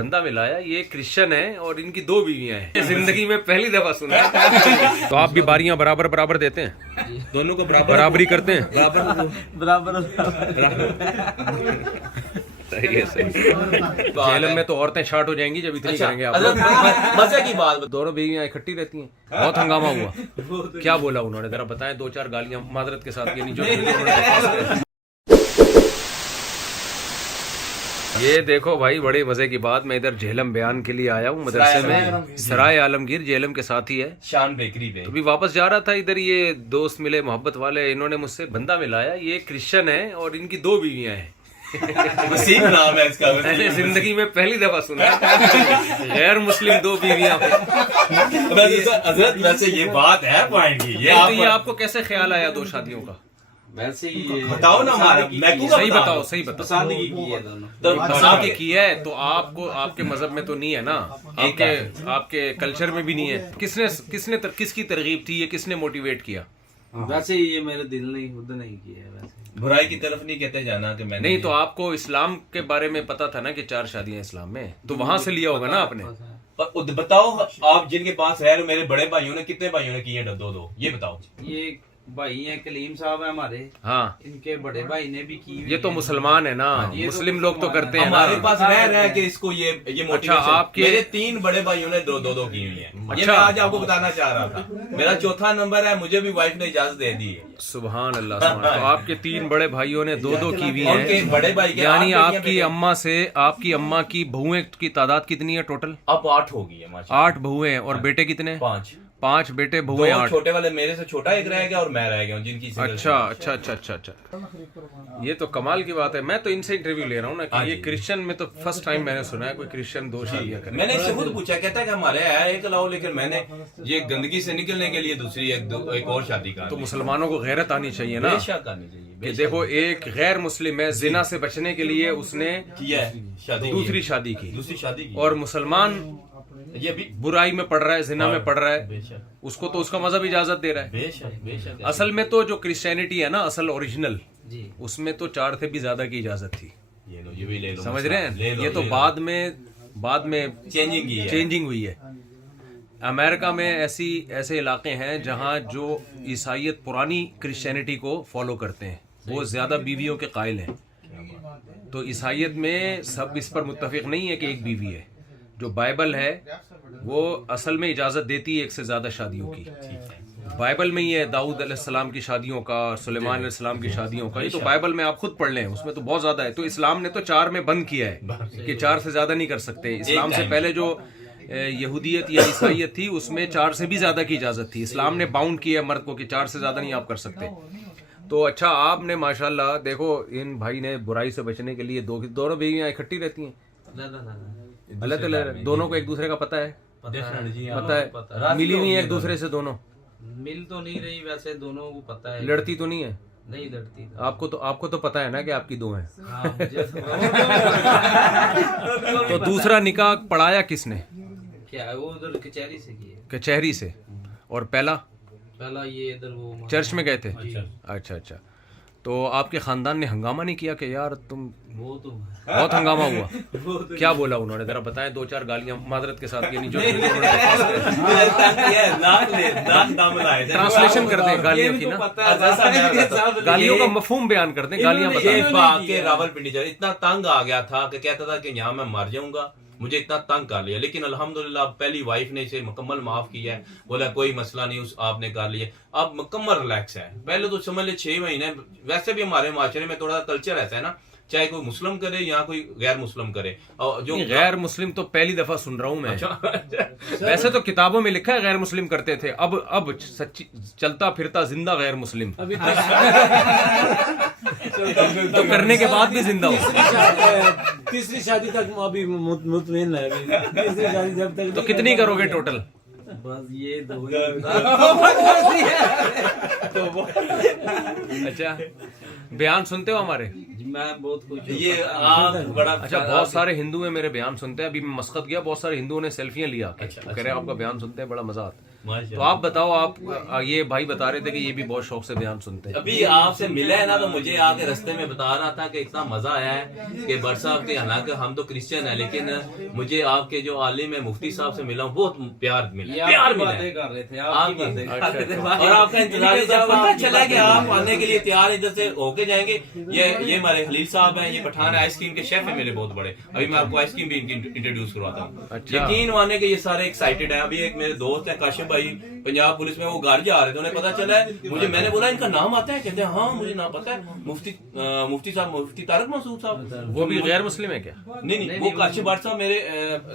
بندہ ملایا, یہ کرسچن ہے اور ان کی 2 بیویاں ہیں. زندگی میں پہلی دفعہ سنا ہے. تو آپ بھی باریاں برابر برابر دیتے ہیں, دونوں کو برابری کرتے ہیں. برابر صحیح ہے, صحیح. جہلم میں تو عورتیں شارٹ ہو جائیں گی جب اتنی کریں گے آپ. مزے کی بات, دونوں بیویاں اکٹھی رہتی ہیں. بہت ہنگامہ ہوا. کیا بولا انہوں نے, ذرا بتائیں. 2-4 گالیاں معذرت کے ساتھ, یعنی جو یہ دیکھو بھائی, بڑے مزے کی بات. میں ادھر جہلم بیان کے لیے آیا ہوں مدرسے میں, سرائے عالمگیر جہلم کے ساتھ ہی ہے, شان بیکری پہ. ابھی واپس جا رہا تھا ادھر, یہ دوست ملے محبت والے, انہوں نے مجھ سے بندہ ملایا, یہ کرسچن ہے اور ان کی 2 بیویاں ہیں. وسیم نام ہے اس کا. میں نے زندگی میں پہلی دفعہ سنا ہے غیر مسلم 2 بیویاں. حضرت ویسے یہ بات ہے پوائنٹ کی, یہ آپ کو کیسے خیال آیا 2 شادیوں کا؟ ویسے ہی بتاؤ نا ہمارا. صحیح بتاؤ, صحیح بتاؤ. پسند کی ہے دونوں. پسند کی کی ہے تو آپ کو, آپ کے مذہب میں تو نہیں ہے نا, آپ کے کلچر میں بھی نہیں ہے. کس کی ترغیب تھی, یہ کس نے موٹیویٹ کیا؟ ویسے یہ میرے دل نے خود نہیں کیا ہے. ویسے برائی کی طرف نہیں کہتے جانا کہ میں نہیں, تو آپ کو اسلام کے بارے میں پتا تھا نا کہ 4 شادیاں اسلام میں, تو وہاں سے لیا ہوگا نا آپ نے. بتاؤ آپ جن کے پاس ہے, میرے بڑے بھائیوں نے کتنے بھائیوں نے کیے 2 یہ بتاؤ. یہ بھائی ہیں کلیم صاحب ہیں ہمارے, ہاں, ان کے بڑے بھائی نے بھی کی. یہ تو مسلمان ہے نا, مسلم لوگ تو کرتے ہیں نا. ہمارے پاس رہ کہ اس کو یہ اچھا, آپ کے میرے 3 بڑے بھائیوں نے 2 کی ہوئی ہیں. یہ میں آج آپ کو بتانا چاہ رہا تھا. میرا 4تھا نمبر ہے, مجھے بھی وائف نے اجازت دے دی ہے. سبحان اللہ, سبحان. تو آپ کے 3 بڑے بھائیوں نے 2 کی ہوئی ہیں, بڑے بھائی کے یعنی آپ کی اماں سے, آپ کی اماں کی بہویں کی تعداد کتنی ہے ٹوٹل؟ اب 8 ہو گئی ہے. 8 بہویں, اور بیٹے کتنے؟ 5 بیٹے, بہویں 8. چھوٹے والے میرے سے چھوٹا ایک رہ گیا اور میں رہ گیا ہوں, جن کی اچھا. یہ تو کمال کی بات ہے. میں تو ان سے انٹرویو لے رہا ہوں نا کہ یہ کرسچن میں تو فرسٹ ٹائم میں نے سنا ہے کوئی کرسچن 2 شادیاں کرے. میں نے اس سے خود پوچھا, کہتا ہے کہ ہمارے ہے ایک لاؤ, لیکن میں نے یہ گندگی سے نکلنے کے لیے دوسری ایک اور شادی کا. تو مسلمانوں کو غیرت آنی چاہیے نا, بے شک آنی چاہیے کہ دیکھو ایک غیر مسلم ہے, زنا سے بچنے کے لیے اس نے کیا ہے شادی, دوسری شادی کی, کی, اور مسلمان یہ بھی برائی میں پڑ رہا ہے, زنا میں پڑ رہا ہے, اس کو تو اس کا مذہب اجازت دے رہا ہے. بے شک. اصل میں تو جو کرسچینٹی ہے نا, اصل اوریجنل, اس میں تو 4 سے بھی زیادہ کی اجازت تھی. سمجھ رہے ہیں, یہ تو بعد میں چینجنگ ہوئی ہے. امریکہ میں ایسے علاقے ہیں جہاں جو عیسائیت پرانی کرسچینٹی کو فالو کرتے ہیں, وہ زیادہ بیویوں کے قائل ہیں. تو عیسائیت میں سب اس پر متفق نہیں ہے کہ ایک بیوی ہے. جو بائبل ہے وہ اصل میں اجازت دیتی ہے 1 سے زیادہ شادیوں کی. بائبل میں ہی ہے داؤد علیہ السلام کی شادیوں کا, سلیمان علیہ السلام کی شادیوں کا. یہ تو بائبل میں آپ خود پڑھ لیں, اس میں تو بہت زیادہ ہے. تو اسلام نے تو 4 میں بند کیا ہے کہ 4 سے زیادہ نہیں کر سکتے. اسلام سے پہلے جو یہودیت یا عیسائیت تھی, اس میں 4 سے بھی زیادہ کی اجازت تھی. اسلام نے باؤنڈ کیا ہے مرد کو کہ 4 سے زیادہ نہیں آپ کر سکتے. تو اچھا, آپ نے ماشاءاللہ دیکھو, ان بھائی نے برائی سے بچنے کے لیے دونوں بیویاں اکٹھی رہتی ہیں. اللہ تعالیٰ دونوں کو ایک دوسرے کا پتہ ہے, ملی نہیں ایک دوسرے سے, دونوں مل تو نہیں رہی ویسے, دونوں کو پتہ ہے. لڑتی تو نہیں ہے؟ نہیں لڑتی. آپ کو تو پتہ ہے نا کہ آپ کی 2 ہیں. تو دوسرا نکاح پڑھایا کس نے؟ کیا وہ ادھر کچہری سے کی ہے. کچہری سے. اور پہلا یہ ادھر وہ چرچ میں گئے تھے. اچھا. تو آپ کے خاندان نے ہنگامہ نہیں کیا کہ یار تم؟ وہ تو بہت ہنگامہ ہوا. کیا بولا انہوں نے, ذرا بتائیں. 2-4 گالیاں معذرت کے ساتھ, یعنی جو ٹرانسلیشن کر دیں گالیوں کی نا, گالیوں کا مفہوم بیان کر دیں. گالیاں بتائیں. راول پنڈی اتنا تنگ آ گیا تھا کہ کہتا تھا کہ یہاں میں مر جاؤں گا, مجھے اتنا تنگ کر لیا. لیکن الحمدللہ پہلی وائف نے اسے مکمل معاف کیا ہے, بولا کوئی مسئلہ نہیں, آپ نے کر لیا, اب مکمل ریلیکس ہے. پہلے تو سمجھ لے 6 مہینے. ویسے بھی ہمارے معاشرے میں تھوڑا کلچر ایسا ہے نا, چاہے کوئی مسلم کرے یا کوئی غیر مسلم کرے. اور جو غیر مسلم تو پہلی دفعہ سن رہا ہوں میں. ویسے تو کتابوں میں لکھا ہے غیر مسلم کرتے تھے, اب سچی چلتا پھرتا زندہ غیر مسلم, تو کرنے کے بعد بھی زندہ ہو. تیسری شادی تک ابھی مطمئن ہے. تیسری شادی جب تک. تو کتنی کرو گے ٹوٹل؟ بس یہ 2. اچھا, بیان سنتے ہو ہمارے؟ میں بہت خوش ہوں. یہ آپ بڑا اچھا, بہت سارے ہندو ہیں میرے بیان سنتے ہیں. ابھی میں مسقط گیا, بہت سارے ہندوؤں نے سیلفیاں لیا, کہہ رہے ہیں آپ کا بیان سنتے ہیں بڑا مزہ آتا ہے. تو آپ بتاؤ, آپ یہ بھائی بتا رہے تھے کہ یہ بھی بہت شوق سے بیان سنتے ہیں. ابھی آپ سے ملا ہے نا تو مجھے آ کے رستے میں بتا رہا تھا کہ اتنا مزہ آیا ہے کہ بٹ صاحب کے, حالانکہ ہم تو کرسچن ہیں لیکن مجھے آپ کے جو عالم ہے مفتی صاحب سے ملا ہوں, بہت پیار ملا, پیار ملا کر رہے تھے اور آپ کا انتظار پتہ چلا کہ آپ آنے کے لیے تیار ادھر سے ہو کے جائیں گے. یہ ہمارے خلیل صاحب ہیں, یہ پٹھان آئس کریم کے شیف ہیں میرے بہت بڑے. ابھی میں آپ کو آئس کریم بھی انٹروڈیوس کرواتا ہوں. یقین مانے کہ یہ سارے ایکسائٹیڈ ہیں. ابھی ایک میرے دوست ہیں کاشف بھائی, پنجاب پولیس میں, وہ گھر جا رہے تھے, انہیں پتا چلا ہے مجھے, میں نے بولا ان کا نام آتا ہے, کہتے ہیں ہاں مجھے نام پتا ہے, مفتی صاحب, مفتی طارق مسعود صاحب. وہ بھی غیر مسلم ہے کیا؟ نہیں, وہ کاشف بھٹ صاحب میرے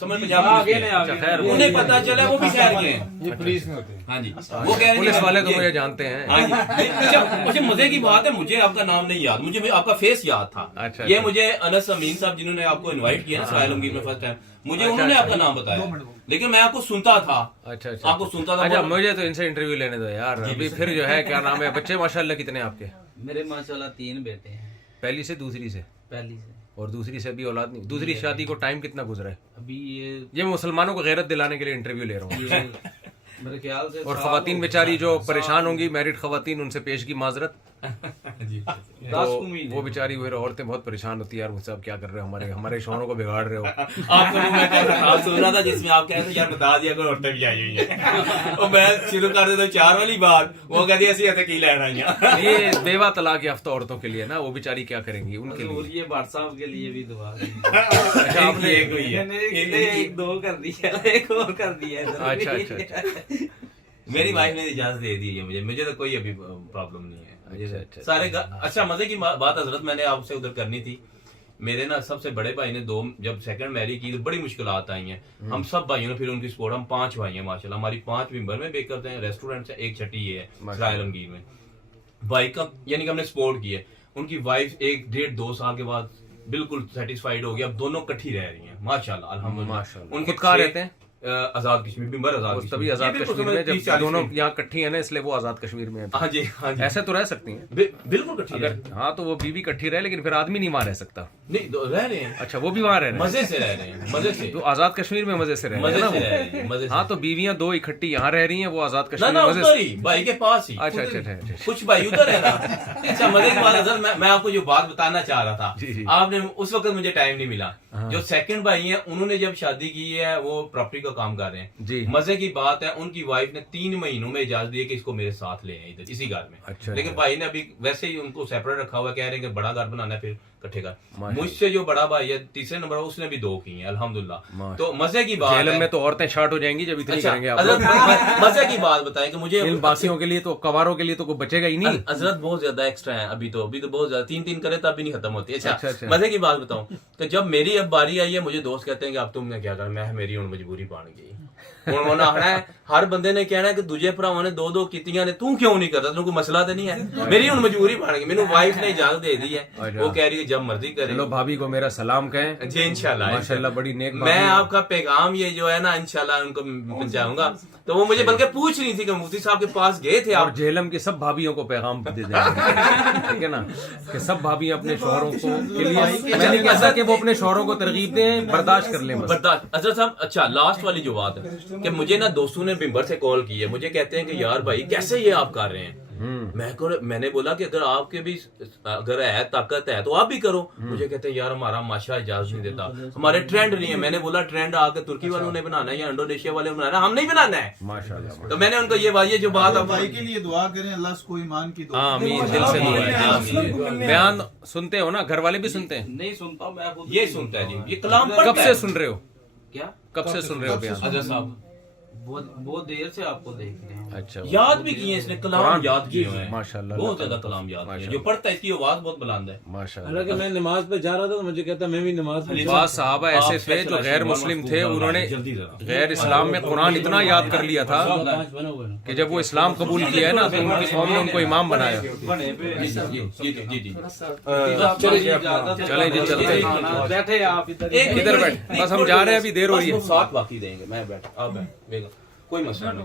سمجھ پنجاب انہیں پتا چلا وہ بھی شہر کے ہیں, یہ پولیس میں ہوتے ہیں. ہاں جی, وہ کہہ رہے ہیں پولیس والے تو مجھے جانتے ہیں. ہاں جی, مجھے مزے کی بات ہے, مجھے آپ کا نام نہیں یاد, مجھے آپ کا فیس یاد تھا. یہ مجھے انس امین صاحب جنہوں نے آپ کو انوائٹ کیا نا ساحل عالمگیر میں فرسٹ ٹائم, مجھے انہوں نے آپ کا نام بتایا, لیکن میں آپ کو سنتا تھا. اچھا آپ کو سنتا تھا. اچھا, مجھے تو ان سے انٹرویو لینے دو یار. ابھی پھر جو ہے کیا نام ہے, بچے ماشاءاللہ کتنے آپ کے؟ میرے ماشاءاللہ 3 بیٹے ہیں. پہلی سے دوسری سے؟ پہلی سے. اور دوسری سے ابھی اولاد نہیں؟ دوسری شادی کو ٹائم کتنا گزرا ہے ابھی یہ مسلمانوں کو غیرت دلانے کے لیے انٹرویو لے رہا ہوں. میرے خیال سے اور خواتین بیچاری جو پریشان ہوں گی, میرڈ خواتین, ان سے پیش کی معذرت. وہ بیچاری ہوئے عورتیں بہت پریشان ہوتی ہے یار, مجھ سے آپ کیا کر رہے ہو, ہمارے شوہروں کو بگاڑ رہے ہو. آپ سن رہا تھا جس میں آپ کہہ رہے یار بتا دیا کوئی عورتیں بھی آئی ہوئی ہیں, اور میں شروع کر دیتا ہوں 4 والی بات, وہ کہتی ہے ایسی کی لینا ہے. یہ بیوہ طلاق یافتہ عورتوں کے لیے نا, وہ بیچاری کیا کریں گی ان کے لیے. یہ بٹ صاحب کے لیے بھی دعا. اچھا, آپ نے ایک 2 کر دیا, ایک اور کر دیا. اچھا اچھا اچھا, میری وائف نے اجازت دے دی ہے مجھے تو کوئی ابھی پرابلم نہیں ہے سارے. اچھا, مزے کی بات حضرت میں نے آپ سے ادھر کرنی تھی. میرے نا سب سے بڑے بھائی نے جب سیکنڈ میری کی تو بڑی مشکلات آئی ہیں. ہم سب بھائیوں نے پھر ان کی سپورٹ, ہم 5 بھائی ہیں ماشاءاللہ, ہماری 5 ممبر میں بیک کرتے ہیں, ریسٹورینٹ سے, ایک چھٹی یہ ہے ساحل عالمگیر میں. بھائی کا یعنی کہ ہم نے سپورٹ کی ہے. ان کی وائف 1-1.5-2 سال کے بعد بالکل سیٹسفائیڈ ہو گئی, اب دونوں کٹھی رہ رہی ہیں ماشاءاللہ الحمدللہ. ان کے کہاں رہتے ہیں؟ آزاد کشمیر, ممبر آزاد کشمیر, تبھی آزاد کشمیر میں, جب دونوں یہاں کٹھی ہیں نا اس لیے وہ آزاد کشمیر میں. ہاں جی, ہاں جی, ایسے تو رہ سکتی ہیں بالکل کٹھی اگر. ہاں تو وہ بیوی کٹھی رہے, لیکن پھر آدمی نہیں وہاں رہ سکتا. نہیں رہ رہے ہیں. اچھا, وہ بھی وہاں رہ رہے ہیں, مزے سے رہ رہے ہیں, مزے سے. تو آزاد کشمیر میں مزے سے رہ رہے ہیں. ہاں تو بیویاں 2 اکٹھی یہاں رہ رہی ہیں, وہ آزاد کشمیر میں مزے سے, بھائی کے پاس ہی. اچھا اچھا, کچھ بھائی ادھر ہے نا. اچھا, مزے کی بات میں آپ کو جو بات بتانا چاہ رہا تھا, آپ نے اس وقت مجھے ٹائم نہیں ملا. جو سیکنڈ بھائی ہیں انہوں نے جب شادی کی ہے, وہ پراپرٹی کا کام کر رہے ہیں. مزے کی بات ہے, ان کی وائف نے 3 مہینوں میں اجازت دی کہ اس کو میرے ساتھ لے آئیں ادھر اسی گھر میں. لیکن بھائی نے ابھی ویسے ہی ان کو سیپریٹ رکھا ہوا, کہہ رہے ہیں کہ بڑا گھر بنانا ہے, پھر کٹھے گھر. مجھ سے جو بڑا بھائی ہے 3رے نمبر, اس نے بھی 2 کی ہیں الحمدللہ. تو مزے کی بات ہے, میں تو عورتیں شارٹ ہو جائیں گی جب اتنی کریں گے. مزے کی بات بتائیں کہ مجھے باقیوں کے لیے تو, کواروں کے لیے تو کوئی بچے گا ہی نہیں. حضرت بہت زیادہ ایکسٹرا ہیں ابھی تو بہت زیادہ, 3 کرے تو ابھی نہیں ختم ہوتی. اچھا, مزے کی بات بتاؤں کہ جب میری اب باری آئی ہے, مجھے دوست کہتے ہیں کہ اب تم نے کیا کرنا, میں میری مجبوری بن گئی. انہوں نے آخنا ہے, ہر بندے نے کہنا ہے کہ تجھے بھراواں نے 2 کیتیاں نے, تو کیوں نہیں کرتا, تم کو مسئلہ تو نہیں ہے. میری ہن مجبوری بن گئی, میری وائف نے اجازت دے دی ہے, وہ کہہ رہی ہے جب مرضی کرے. چلو بھابھی کو میرا سلام کہیں. جی انشاءاللہ, ماشاءاللہ بڑی نیک. میں آپ کا پیغام یہ جو ہے نا انشاءاللہ ان کو پہنچاؤں گا. تو وہ مجھے بلکہ پوچھ رہی تھی کہ مفتی صاحب کے پاس گئے تھے, اور جہلم کی سب بھابھیوں کو پیغام دے دیں, ٹھیک ہے نا, کہ سب بھابھیاں اپنے شوہروں کو کے لیے, میں نہیں کہتا کہ وہ اپنے شوہروں کو ترغیب دیں, برداشت کر لیں برداشت. حضرت صاحب, اچھا لاسٹ والی جو بات ہے کہ مجھے نا دوستوں نے ممبر سے کال کی ہے, مجھے کہتے ہیں کہ یار بھائی کیسے یہ آپ کر رہے ہیں. میں نے بولا کہ اگر آپ کے بھی اگر ہے طاقت ہے تو آپ بھی کرو. مجھے کہتے ہیں یار ہمارا معاشرہ اجازت نہیں دیتا, ہمارے ٹرینڈ نہیں ہے. میں نے بولا ٹرینڈ آ کے ترکی والوں نے بنانا ہے یا انڈونیشیا والے بنانا ہے, ہم نہیں بنانا ہے ماشاءاللہ. تو میں نے ان کو یہ جو بات, بھائی کے لیے دعا کریں, اللہ اس کو ایمان کی دعا. آمین, دل سے دعا ہے. بیان سنتے ہو نا, گھر والے بھی سنتے ہیں؟ نہیں سنتا ہوں میں, یہ سنتا ہے جی, یہ کلام کب سے سن رہے ہو, کیا کب سے سن رہے ہو بیان؟ حضرت صاحب بہت دیر سے آپ کو دیکھ رہے ہیں. اچھا, یاد بھی کیے اس نے, کلام یاد کیے ہوئے ہیں ماشاءاللہ, بہت زیادہ کلام یاد کیے. جو پڑھتا ہے اس کی آواز بہت بلند ہے ماشاءاللہ. حالانکہ میں نماز پہ جا رہا تھا تو مجھے کہتا میں بھی نماز پہ. بعض صحابہ ایسے تھے جو غیر مسلم تھے, انہوں نے غیر اسلام میں قرآن اتنا یاد کر لیا تھا کہ جب وہ اسلام قبول کیا ہے نا تو ان کی قوم نے ان کو امام بنایا. چلیں جی چلتے ہیں, بیٹھے آپ ادھر بیٹھ, بس ہم جا رہے ہیں, ابھی دیر ہو رہی ہے. 7 باقی دیں گے, میں بیٹھ آپ بیٹھ, کوئی مسئلہ نہیں.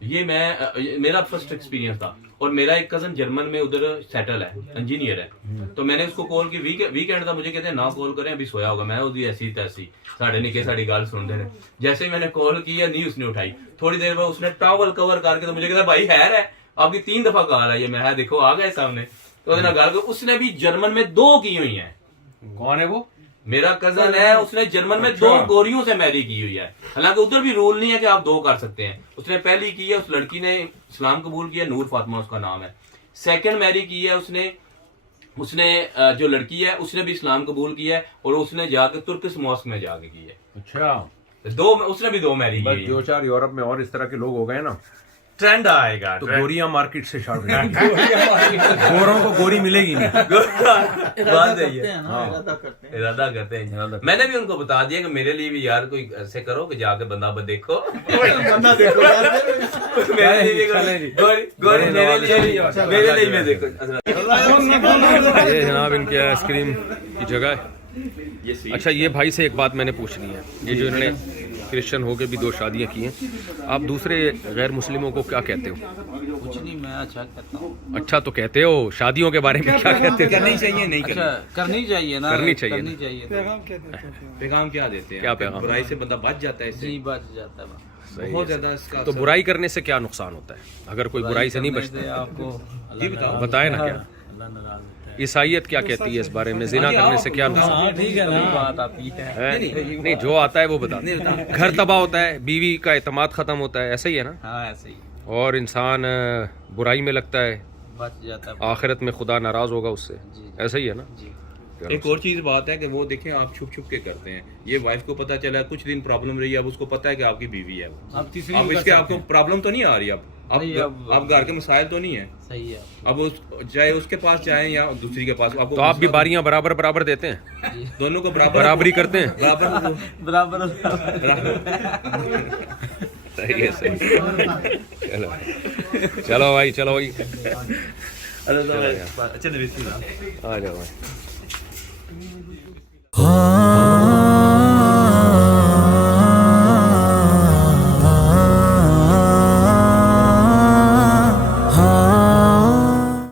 یہ میرا فرسٹ ایکسپیرینس تھا. اور میرا ایک کزن جرمن میں ادھر سیٹل ہے, انجینئر ہے. تو میں نے اس کو کال کی, ویکینڈ تھا, مجھے کہتے ہیں نہ کال کریں, ابھی سویا ہوگا. میں وہ ایسی تیسی ساڑھے نکے ساڑی گال سن رہے. جیسے ہی میں نے کال کیا نہیں اس نے اٹھائی. تھوڑی دیر بعد اس نے ٹاول کور کر کے تو مجھے کہتا بھائی خیر ہے, آپ کی 3 دفعہ کال آئی ہے. میں دیکھو آ گئے سامنے. تو اس نے بھی جرمن میں 2 کی ہوئی ہیں. کون ہے وہ؟ میرا کزن ہے, اس نے جرمن میں 2 گوریوں سے میری کی ہوئی ہے. حالانکہ ادھر بھی رول نہیں ہے کہ آپ 2 کر سکتے ہیں. اس نے پہلی کی ہے, اس لڑکی نے اسلام قبول کیا, نور فاطمہ اس کا نام ہے. سیکنڈ میری کی ہے اس نے جو لڑکی ہے اس نے بھی اسلام قبول کیا ہے, اور اس نے جا کے ترکس ماسک میں جا کے کی ہے. اچھا, 2 اس نے بھی 2 میری کی ہے. 2-4 یورپ میں اور اس طرح کے لوگ ہو گئے نا, ٹرینڈ آئے گا تو گوریاں مارکیٹ سے شارٹ گوروں کو گوری ملے گی نہیں. بات ہے یہ, ارادہ کرتے ہیں. میں نے بھی ان کو بتا دیا کہ میرے لیے بھی یار کوئی ایسے کرو کہ جا کے بندہ دیکھو, میرے لیے دیکھو. یہ جناب ان کے آئس کریم کی جگہ ہے. اچھا, یہ بھائی سے ایک بات میں نے پوچھنی ہے. یہ جو انہوں نے کرسچن ہو کے بھی 2 شادیاں کی ہیں, آپ دوسرے غیر مسلموں کو کیا کہتے ہو؟ کچھ نہیں, میں اچھا کہتا ہوں. اچھا تو کہتے ہو, شادیوں کے بارے میں کیا کہتے ہو؟ کرنی چاہیے نہیں اچھا کرنی چاہیے نا, کرنی چاہیے. کرنی چاہیے. پیغام کیا دیتے ہیں؟ کیا پیغام؟ برائی سے بندہ بچ جاتا ہے. جی بچ جاتا ہے. بہت زیادہ اس کا تو برائی کرنے سے کیا نقصان ہوتا ہے اگر کوئی برائی سے نہیں بچتا؟ آپ کو جی بتاؤ. بتائیں نا, کیا اللہ ناراض ہوتا ہے. عیسائیت کیا کہتی ہے اس بارے میں, زنا کرنے سے کیا نقصان ہاں ٹھیک ہے نا, بات آتی ہے. نہیں, جو آتا ہے وہ بتا. گھر تباہ ہوتا ہے, بیوی کا اعتماد ختم ہوتا ہے, ایسا ہی ہے نا, ہاں ایسے ہی اور انسان برائی میں لگتا ہے, بچ جاتا ہے. آخرت میں خدا ناراض ہوگا اس سے, ایسا ہی ہے نا. جی ایک اور چیز بات ہے کہ وہ دیکھیں آپ چھپ چھپ کے کرتے ہیں. یہ وائف کو پتا چلا کچھ دن پرابلم رہی ہے, اب اس کو پتا ہے کہ آپ کی بیوی ہے, آپ تیسری اب اس کے آپ کو پرابلم تو نہیں آ رہی. اب گھر کے مسائل تو نہیں ہے. صحیح ہے. اب چاہے اس کے پاس جائیں یا دوسری کے پاس, تو آپ بھی باریاں برابر دیتے ہیں, دونوں کو برابر برابری کرتے ہیں. برابر صحیح ہے, صحیح. چلو بھائی, چلو بھائی, اچھا آ جاؤ بھائی.